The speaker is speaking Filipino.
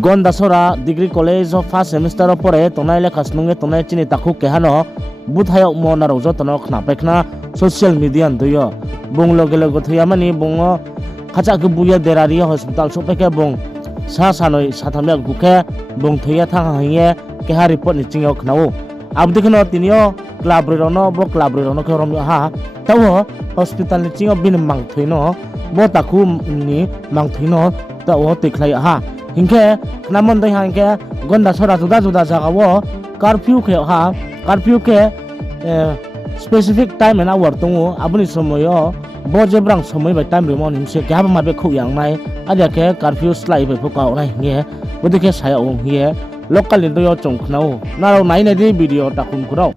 Gondatuisa degree college first semester pore tonai lekha snunge tonai chini taku kehano buthai mona rojo tono knapai khna social media ndoyo bung loge loge thuyamani bungo khacha ke buya derari hospital sopeke bung sa sanoi sathamya gukhe bung thuya thang haye keha report ni chingyo khnao abdi khno tinio club rono bo club rono ke rom ha tawo hospital ni chingo bin mang thuino bo taku ni mang thuino tawo tiklai ha hingke namon dai hangke Gondatuisa juda juda jaga wo curfew ke ha curfew ke specific time and hour tongo abuni somoyo bo jebrang somoi bai time remon himse ke haba mabe khuyang nai adia ke curfew slai bai phukau nai nge bodike saya ong hie local ni doyo chongkhnao naro nai nai di video takun kurau